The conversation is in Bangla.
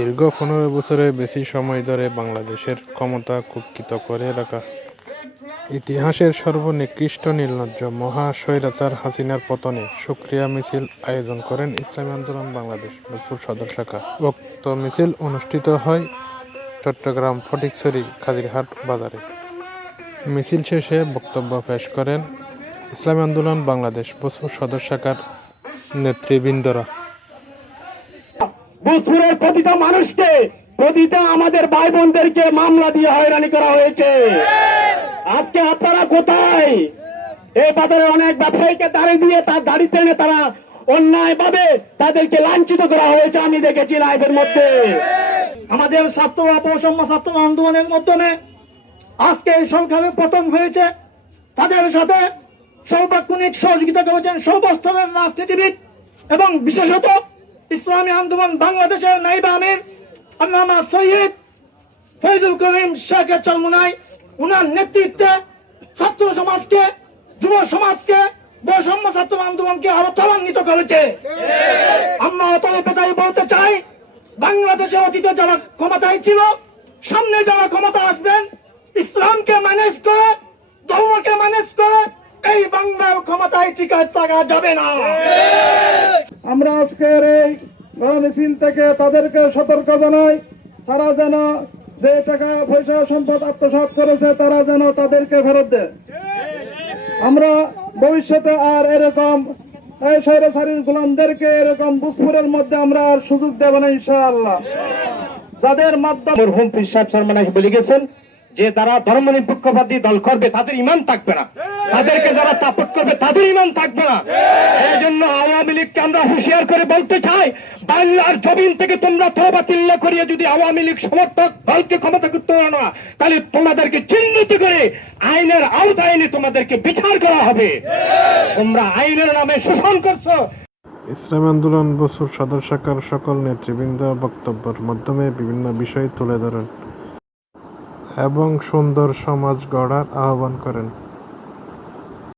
দীর্ঘ 15 বছরের বেশি সময় ধরে বাংলাদেশের ক্ষমতা কুক্ষিত করে রাখা ইতিহাসের সর্বনিকৃষ্ট নির্লজ্জ মহা স্বৈরাচার হাসিনার পতনে শুকরিয়া মিছিল আয়োজন করেন ইসলামী আন্দোলন বাংলাদেশ ভোজপুর সদর শাখা। উক্ত মিছিল অনুষ্ঠিত হয় চট্টগ্রাম ফটিকছড়ি খাদিরহাট বাজারে। মিছিল শেষে বক্তব্য পেশ করেন ইসলামী আন্দোলন বাংলাদেশ ভোজপুর সদর শাখার নেতৃবৃন্দরা। ভোজপুরের প্রতিটা মানুষকে, প্রতিটা আমাদের ভাই বোনদেরকে মামলা দিয়ে হয়রানি করা হয়েছে। আজকে আপনারা কোথায়? এই বাজারে অনেক ব্যবসায়ীকে দাঁড়ি দিয়ে তার দাড়ি টেনে তারা অন্যায় ভাবে তাদেরকে লাঞ্ছিত করা হয়েছে, আমি দেখেছি লাইভের মধ্যে। আমাদের ছাত্র অপসম্য ছাত্র আন্দোলনের মাধ্যমে আজকে এই সংখ্যাবে পতন হয়েছে। তাদের সাথে সর্বাক্ষণিক সহযোগিতা করেছেন সর্বস্তরের রাজনীতিবিদ এবং বিশেষত ইসলামী আন্দোলন বাংলাদেশের নায়েব আমির আল্লামা সৈয়দ ফয়জুল করিম শেখ চরমোনাই। উনার নেতৃত্বে ছাত্র সমাজকে, যুব সমাজকে, বৈষম্য ছাত্র আন্দোলনকে আরো ত্বরান্বিত করেছে। আমরা অতএব এটাই বলতে চাই, বাংলাদেশে অতীতে যারা ক্ষমতায় ছিল, সামনে যারা ক্ষমতা আসবেন, ইসলামকে ম্যানেজ করে, ধর্মকে ম্যানেজ করে এই বাংলার ক্ষমতায় টিকে থাকা যাবে না। আমরা আজকের এই মিছিল থেকে তাদেরকে সতর্ক জানাই, তারা যেন যে টাকা পয়সা সম্পদ আত্মসাৎ করেছে তারা যেন তাদেরকে ফেরত দেয়। আমরা ভবিষ্যতে আর এরকম স্বৈরাচারীর গোলামদেরকে এরকম ভোজপুরের মধ্যে আমরা আর সুযোগ দেব না ইনশাআল্লাহ। যাদের মাধ্যমে মরহুম পীর সাহেব শর্মানাই বলে গেছেন যে তারা ধর্মনিরপেক্ষবাদী দল করবে তাদের ইমান থাকবে না, তাদেরকে যারা সাপোর্ট করবে তাদের ইমান থাকবে না। এই জন্য আওয়ামী লীগকে আমরা হুঁশিয়ার করে বলতে চাই, বাংলার জমিন থেকে তোমরা তওবা তিল্লা করিয়ে যদি আওয়ামী লীগ সমর্থক দলকে ক্ষমতা করতে পারো না, তাহলে তোমাদেরকে চিহ্নিত করে আইনের আওতায় এনে তোমাদেরকে বিচার করা হবে। তোমরা আইনের নামে শোষণ করছো। ইসলামী আন্দোলন ভোজপুর সদর শাখার সকল নেতৃবৃন্দ বক্তব্যের মাধ্যমে বিভিন্ন বিষয় তুলে ধরেন এবং সুন্দর সমাজ গড়ার আহ্বান করেন।